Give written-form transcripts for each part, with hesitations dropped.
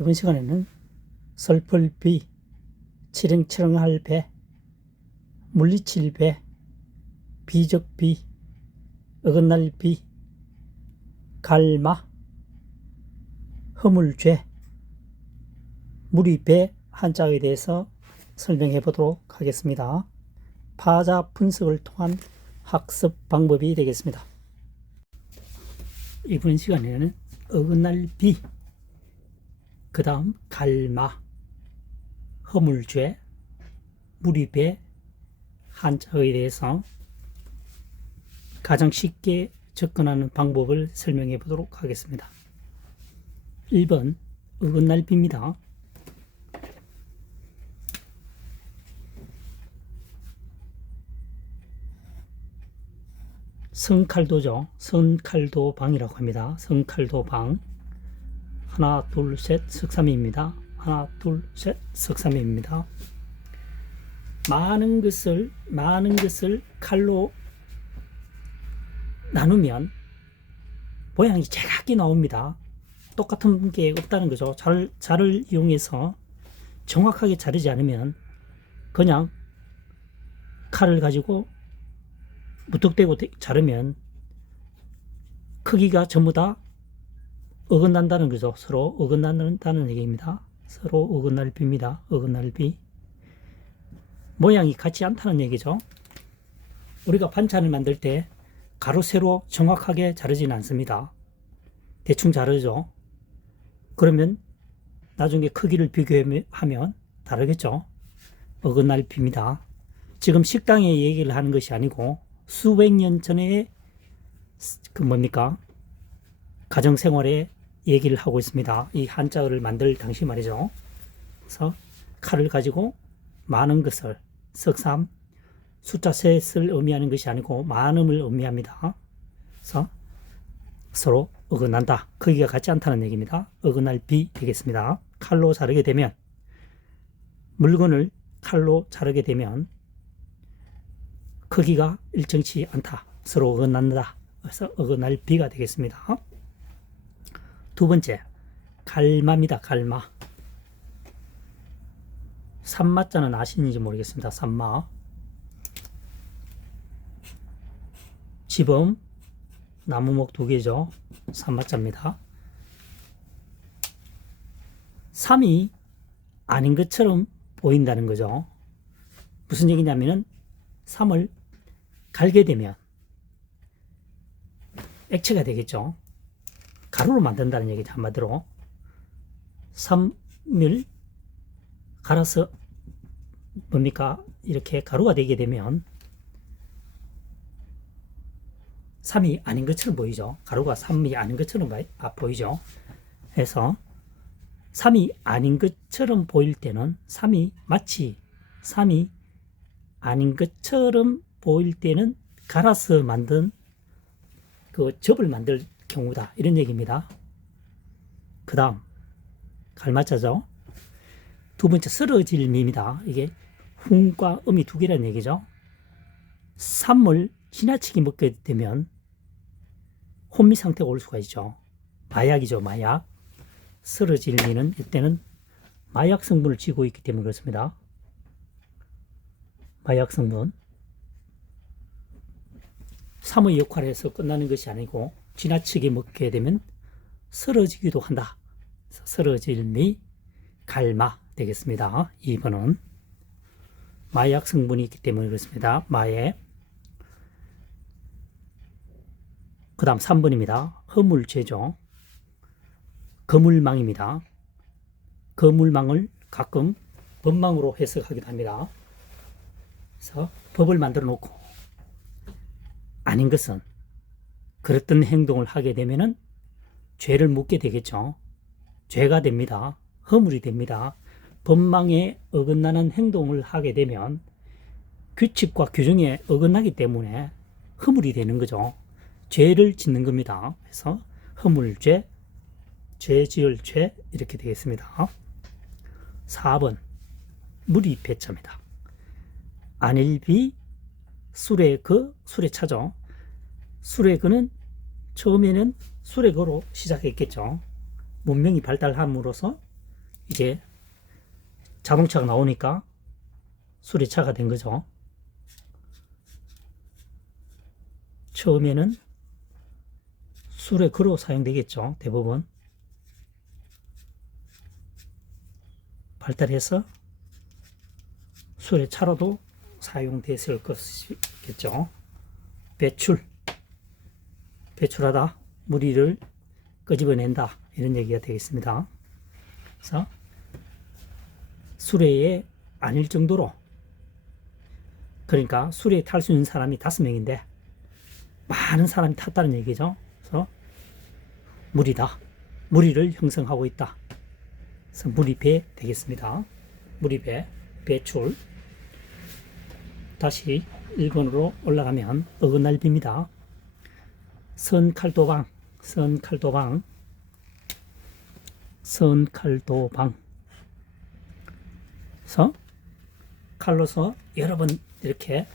이번 시간에는 설플 비, 치렁치렁할 배, 물리칠 배, 비적 비, 어긋날 비, 갈마, 허물죄, 무리배 한자에 대해서 설명해 보도록 하겠습니다. 파자 분석을 통한 학습 방법이 되겠습니다. 이번 시간에는 어긋날 비, 그 다음 갈마, 허물죄, 무리배 한자에 대해서 가장 쉽게 접근하는 방법을 설명해 보도록 하겠습니다. 1번 어긋날 비입니다. 성칼도죠. 성칼도방이라고 합니다. 성칼도방. 하나, 둘, 셋, 석삼입니다. 하나, 둘, 셋, 석삼입니다. 많은 것을 칼로 나누면 모양이 제각기 나옵니다. 똑같은 게 없다는 거죠. 자를 이용해서 정확하게 자르지 않으면 그냥 칼을 가지고 무턱대고 자르면 크기가 전부 다 어긋난다는 거죠. 서로 어긋난다는 얘기입니다. 서로 어긋날 비입니다. 어긋날 비. 모양이 같지 않다는 얘기죠. 우리가 반찬을 만들 때 가로 세로 정확하게 자르지는 않습니다. 대충 자르죠. 그러면 나중에 크기를 비교하면 다르겠죠. 어긋날 비입니다. 지금 식당의 얘기를 하는 것이 아니고 수백 년 전에 가정생활에 얘기를 하고 있습니다. 이 한자어를 만들 당시 말이죠. 그래서 칼을 가지고 많은 것을, 석삼, 숫자 셋을 의미하는 것이 아니고 많음을 의미합니다. 그래서 서로 어긋난다. 크기가 같지 않다는 얘기입니다. 어긋날 비 되겠습니다. 칼로 자르게 되면, 물건을 칼로 자르게 되면 크기가 일정치 않다. 서로 어긋난다. 그래서 어긋날 비가 되겠습니다. 두 번째, 갈마입니다. 갈마. 산마자는 아시는지 모르겠습니다. 산마. 지범, 나무목 두 개죠. 산마자입니다. 삼이 아닌 것처럼 보인다는 거죠. 무슨 얘기냐면은 삼을 갈게 되면 액체가 되겠죠. 가루로 만든다는 얘기죠. 한마디로 삼을 갈아서 이렇게 가루가 되게 되면 삼이 아닌 것처럼 보이죠. 가루가 삼이 아닌 것처럼 보이죠. 그래서 삼이 아닌 것처럼 보일 때는 마치 삼이 아닌 것처럼 보일 때는 갈아서 만든 그 접을 만들 경우다. 이런 얘기입니다. 그 다음 갈마자죠. 두 번째 쓰러질 미입니다. 이게 훈과 음이 두 개라는 얘기죠. 삼을 지나치게 먹게 되면 혼미 상태가 올 수가 있죠. 마약이죠. 마약. 쓰러질 미는 이때는 마약 성분을 쥐고 있기 때문에 그렇습니다. 마약 성분. 삼의 역할에서 끝나는 것이 아니고 지나치게 먹게 되면 쓰러지기도 한다. 쓰러질 미, 갈마 되겠습니다. 2번은 마약 성분이 있기 때문에 그렇습니다. 마약. 그 다음 3번입니다. 허물죄죠. 거물망입니다. 거물망을 가끔 법망으로 해석하기도 합니다. 그래서 법을 만들어 놓고 아닌 것은 그랬던 행동을 하게 되면은 죄를 묻게 되겠죠. 죄가 됩니다. 허물이 됩니다. 법망에 어긋나는 행동을 하게 되면 규칙과 규정에 어긋나기 때문에 허물이 되는 거죠. 죄를 짓는 겁니다. 그래서 허물죄, 죄 지을 죄 이렇게 되겠습니다. 4번 무리배차입니다. 안일비, 수레그, 수레차죠. 수레그는 처음에는 수레거로 시작했겠죠. 문명이 발달함으로써 이제 자동차가 나오니까 수레차가 된 거죠. 처음에는 수레그로 사용되겠죠. 대부분 발달해서 수레차로도 사용됐을 것이겠죠. 배출하다, 무리를 끄집어낸다, 이런 얘기가 되겠습니다. 그래서 수레에 아닐 정도로, 그러니까 수레에 탈 수 있는 사람이 5명인데 많은 사람이 탔다는 얘기죠. 그래서 무리를 형성하고 있다. 그래서 무리배 되겠습니다. 무리배, 배출. 다시 1번으로 올라가면 어긋날비입니다. 선칼도방. 그래서 칼로서 여러 번 이렇게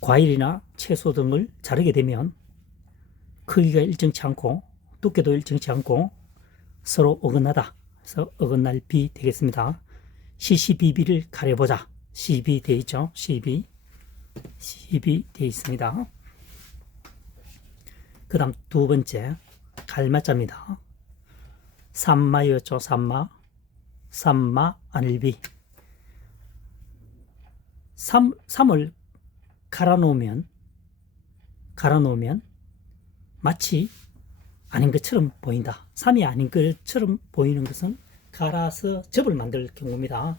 과일이나 채소 등을 자르게 되면 크기가 일정치 않고 두께도 일정치 않고 서로 어긋나다. 그래서 어긋날비 되겠습니다. 시시비비를 가려보자. 시비 되어 있죠. 시비 되어 있습니다. 그 다음 두 번째 갈마자입니다. 삼마였죠. 삼마 안일비. 삼을 갈아 놓으면 마치 아닌 것처럼 보인다. 삼이 아닌 것처럼 보이는 것은 갈아서 접을 만들 경우입니다.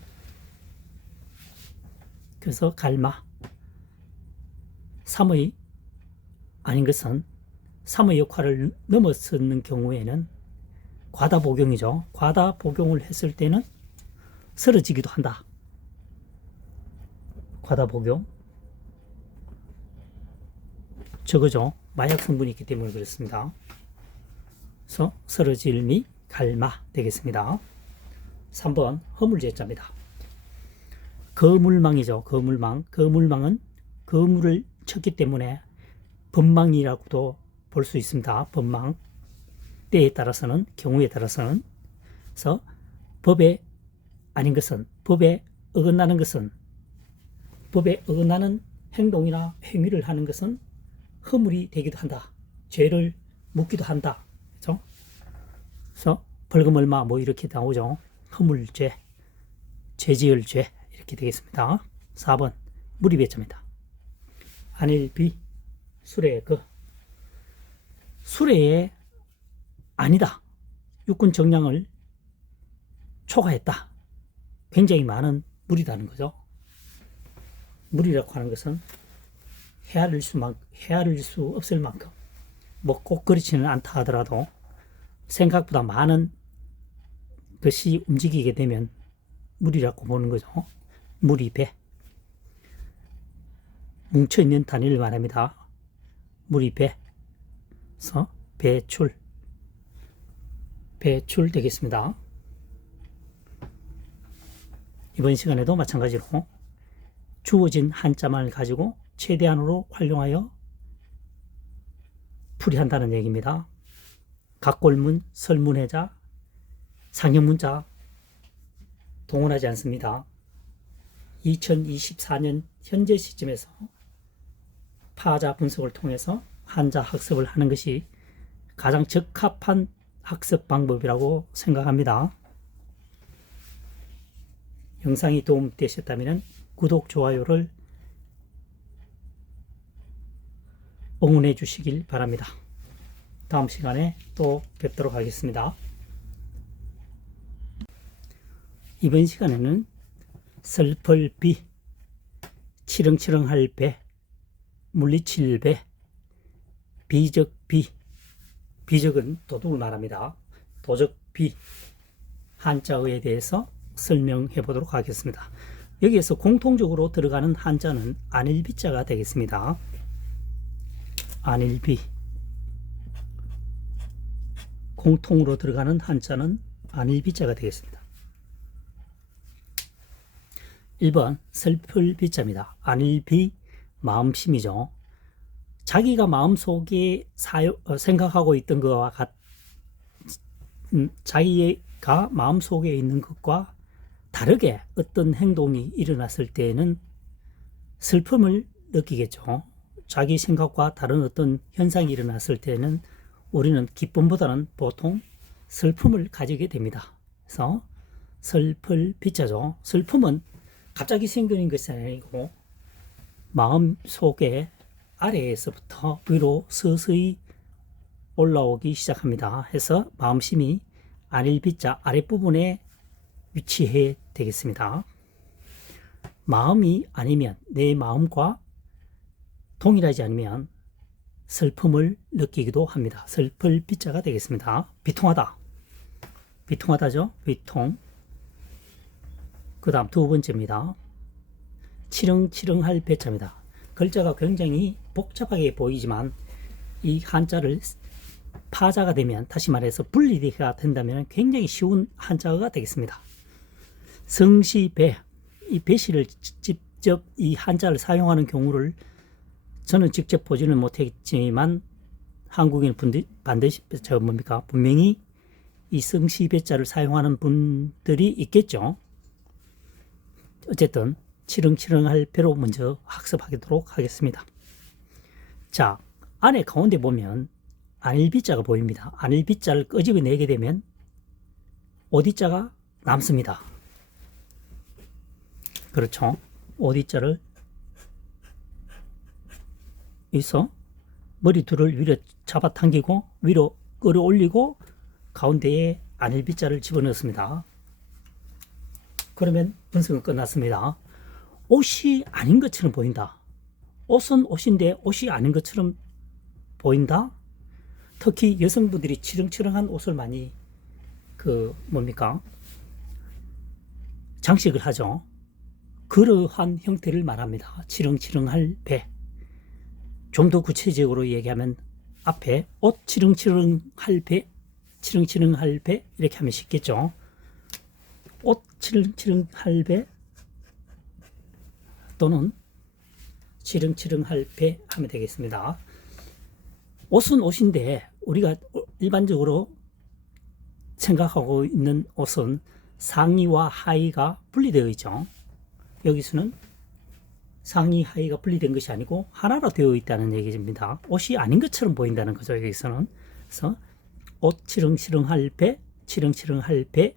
그래서 갈마. 삼의 아닌 것은 삼의 역할을 넘어서는 경우에는 과다 복용이죠. 과다 복용을 했을 때는 쓰러지기도 한다. 과다 복용. 저거죠. 마약 성분이 있기 때문에 그렇습니다. 그래서 쓰러질 미 갈마 되겠습니다. 3번 허물제자입니다. 거물망이죠. 거물망은 거물을 쳤기 때문에 범망이라고도 볼 수 있습니다. 범망. 때에 따라서는, 경우에 따라서는. 그래서 법에 아닌 것은, 법에 어긋나는 것은, 법에 어긋나는 행동이나 행위를 하는 것은 허물이 되기도 한다. 죄를 묻기도 한다. 그렇죠? 그래서 벌금 얼마 뭐 이렇게 나오죠. 허물죄, 죄지을 죄 이렇게 되겠습니다. 4번 무리배자입니다. 안일비, 수레에 아니다. 육군 정량을 초과했다. 굉장히 많은 무리라는 거죠. 무리라고 하는 것은 헤아릴 수 없을 만큼, 뭐 꼭 그렇지는 않다 하더라도 생각보다 많은 것이 움직이게 되면 무리라고 보는 거죠. 무리배. 뭉쳐있는 단위를 말합니다. 무리배. 그래서 배출 되겠습니다. 이번 시간에도 마찬가지로 주어진 한자만을 가지고 최대한으로 활용하여 풀이한다는 얘기입니다. 각골문, 설문해자, 상형문자 동원하지 않습니다. 2024년 현재 시점에서 파자 분석을 통해서 한자 학습을 하는 것이 가장 적합한 학습 방법이라고 생각합니다. 영상이 도움되셨다면 구독, 좋아요를 응원해 주시길 바랍니다. 다음 시간에 또 뵙도록 하겠습니다. 이번 시간에는 슬펄비, 치렁치렁할 배, 물리칠 배, 비적비, 비적은 도둑을 말합니다. 도적비, 한자어에 대해서 설명해 보도록 하겠습니다. 여기에서 공통적으로 들어가는 한자는 안일비자가 되겠습니다. 안일비. 공통으로 들어가는 한자는 안일비자가 되겠습니다. 1번 슬플비자입니다. 안일비, 마음심이죠. 자기가 마음속에 생각하고 있던 것과 자기의 자기가 마음속에 있는 것과 다르게 어떤 행동이 일어났을 때에는 슬픔을 느끼겠죠. 자기 생각과 다른 어떤 현상이 일어났을 때는 우리는 기쁨보다는 보통 슬픔을 가지게 됩니다. 그래서 슬플 비자죠. 슬픔은 갑자기 생기는 것이 아니고 마음 속에 아래에서부터 위로 서서히 올라오기 시작합니다. 해서 마음심이 안일 비자 아랫부분에 위치해 되겠습니다. 마음이 아니면 내 마음과 동일하지 않으면 슬픔을 느끼기도 합니다. 슬플 비자가 되겠습니다. 비통하다. 비통하다죠. 비통. 그 다음 두 번째입니다. 치렁치렁할 배자입니다. 글자가 굉장히 복잡하게 보이지만 이 한자를 파자가 되면, 다시 말해서 분리가 된다면 굉장히 쉬운 한자가 되겠습니다. 성시배, 이 배시를 직접 이 한자를 사용하는 경우를 저는 직접 보지는 못했지만 한국인 분들 반드시 분명히 이 성시배자를 사용하는 분들이 있겠죠. 어쨌든 치렁치렁할 배로 먼저 학습하도록 하겠습니다. 자, 안에 가운데 보면 안일비자가 보입니다. 안일비자를 끄집어내게 되면 오디자가 남습니다. 그렇죠. 오디자를 여기서 머리 둘을 위로 잡아당기고 위로 끌어올리고 가운데에 안일비자를 집어넣습니다. 그러면 분석은 끝났습니다. 옷이 아닌 것처럼 보인다. 옷은 옷인데 옷이 아닌 것처럼 보인다. 특히 여성분들이 치렁치렁한 옷을 많이 장식을 하죠. 그러한 형태를 말합니다. 치렁치렁할 배. 좀 더 구체적으로 얘기하면 앞에 옷 치렁치렁할 배, 치렁치렁할 배 이렇게 하면 쉽겠죠. 옷 치렁치렁할 배 또는 치렁치렁할 배 하면 되겠습니다. 옷은 옷인데 우리가 일반적으로 생각하고 있는 옷은 상의와 하의가 분리되어 있죠. 여기서는 상의, 하의가 분리된 것이 아니고 하나로 되어 있다는 얘기입니다. 옷이 아닌 것처럼 보인다는 거죠. 여기서는. 그래서 옷 치렁치렁할 배, 치렁치렁할 배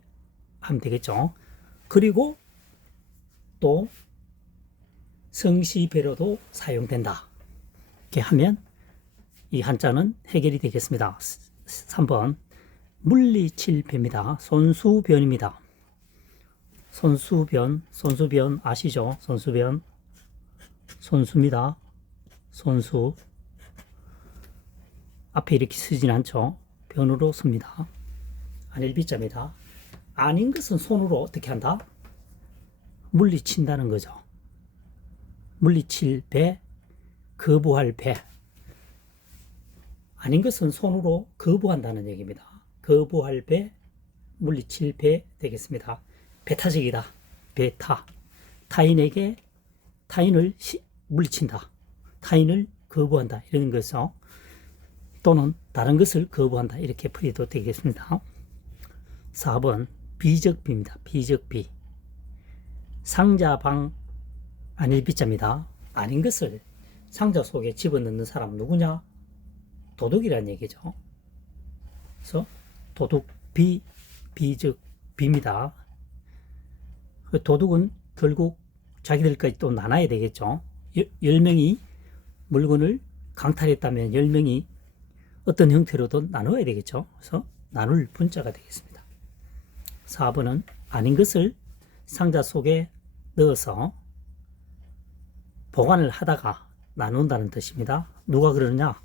하면 되겠죠. 그리고 또 성시배로도 사용된다. 이렇게 하면 이 한자는 해결이 되겠습니다. 3번 물리칠배입니다. 손수변입니다. 손수변 아시죠? 손수입니다. 손수. 앞에 이렇게 쓰진 않죠. 변으로 씁니다. 안일비자입니다. 아닌 것은 손으로 어떻게 한다? 물리친다는 거죠. 물리칠 배, 거부할 배. 아닌 것은 손으로 거부한다는 얘기입니다. 거부할 배, 물리칠 배 되겠습니다. 배타적이다. 배타. 타인에게 타인을 물리친다. 타인을 거부한다. 이런 것이죠. 또는 다른 것을 거부한다. 이렇게 풀이도 되겠습니다. 4번 비적비입니다. 비적비. 상자방 안일비자입니다. 아닌 것을 상자 속에 집어넣는 사람 누구냐? 도둑이라는 얘기죠. 그래서 도둑비, 비적비입니다. 도둑은 결국 자기들까지 또 나눠야 되겠죠. 10명이 물건을 강탈했다면 10명이 어떤 형태로든 나눠야 되겠죠. 그래서 나눌 분자가 되겠습니다. 4번은 아닌 것을 상자 속에 넣어서 보관을 하다가 나눈다는 뜻입니다. 누가 그러느냐?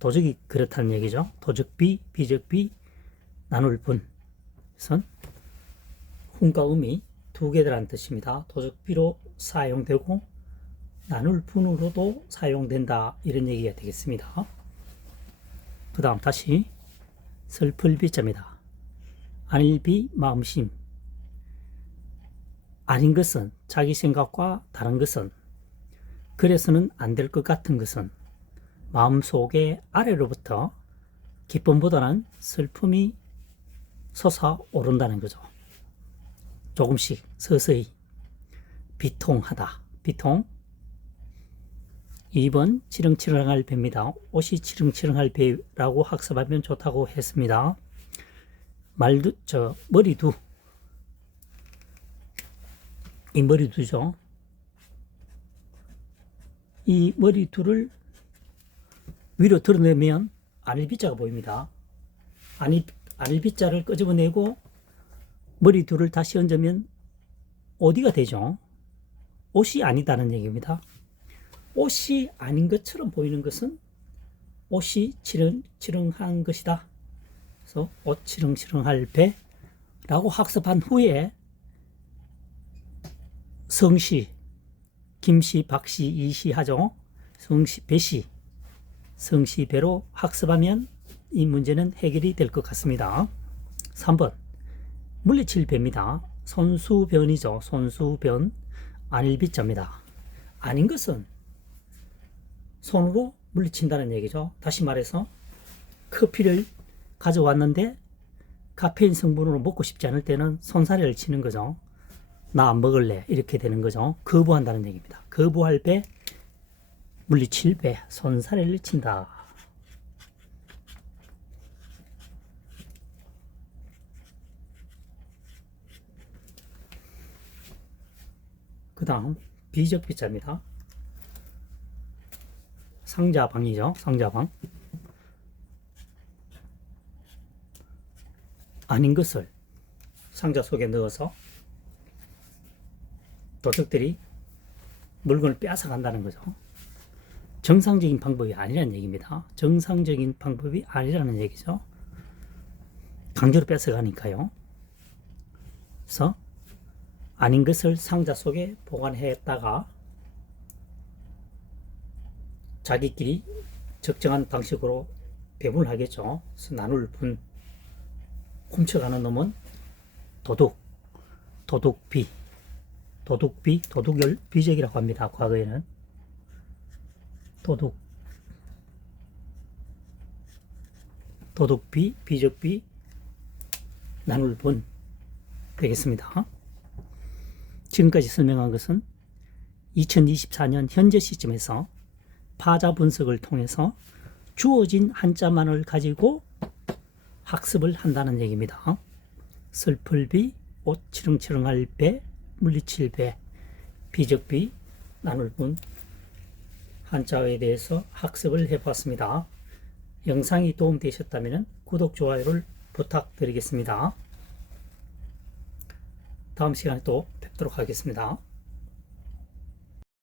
도적이 그렇다는 얘기죠. 도적비, 비적비, 나눌 분. 그래서 훈과 음이 두 개라는 뜻입니다. 도적비로 사용되고 나눌 분으로도 사용된다. 이런 얘기가 되겠습니다. 그 다음 다시 슬플 비자입니다. 안일비 마음심. 아닌 것은 자기 생각과 다른 것은 그래서는 안 될 것 같은 것은 마음속에 아래로부터 기쁨보다는 슬픔이 솟아오른다는 거죠. 조금씩 서서히 비통하다. 비통. 2번 치렁치렁할 배입니다. 옷이 치렁치렁할 배라고 학습하면 좋다고 했습니다. 머리두. 이 머리두죠. 이 머리두를 위로 드러내면 아닐비자가 보입니다. 아닐비자를 끄집어내고 머리두를 다시 얹으면 어디가 되죠? 옷이 아니다는 얘기입니다. 옷이 아닌 것처럼 보이는 것은 옷이 치렁치렁한 것이다. 그래서 옷 치렁치렁할 배라고 학습한 후에 성시, 김시, 박시, 이시 하죠. 성시, 배시, 성시, 배로 학습하면 이 문제는 해결이 될 것 같습니다. 3번 물리칠 배입니다. 손수변이죠. 손수변, 아닐비자입니다. 아닌 것은 손으로 물리친다는 얘기죠. 다시 말해서 커피를 가져왔는데 카페인 성분으로 먹고 싶지 않을 때는 손사래를 치는 거죠. 나 안 먹을래 이렇게 되는 거죠. 거부한다는 얘기입니다. 거부할 배, 물리칠 배, 손사래를 친다. 그 다음 비적비자입니다. 상자방이죠. 상자방. 아닌 것을 상자 속에 넣어서 도둑들이 물건을 빼앗아 간다는 거죠. 정상적인 방법이 아니라는 얘기입니다. 정상적인 방법이 아니라는 얘기죠. 강제로 뺏어 가니까요. 그래서 아닌 것을 상자 속에 보관했다가 자기끼리 적정한 방식으로 배분을 하겠죠. 그래서 나눌 분. 훔쳐가는 놈은 도둑비, 도둑열, 비적이라고 합니다. 과거에는 도둑비, 비적비, 나눌 분 되겠습니다. 지금까지 설명한 것은 2024년 현재 시점에서 파자 분석을 통해서 주어진 한자만을 가지고 학습을 한다는 얘기입니다. 슬플비, 옷 치렁치렁할 배, 물리칠 배, 비적비, 나눌 분, 한자어에 대해서 학습을 해보았습니다. 영상이 도움되셨다면 구독, 좋아요를 부탁드리겠습니다. 다음 시간에 또 뵙도록 하겠습니다.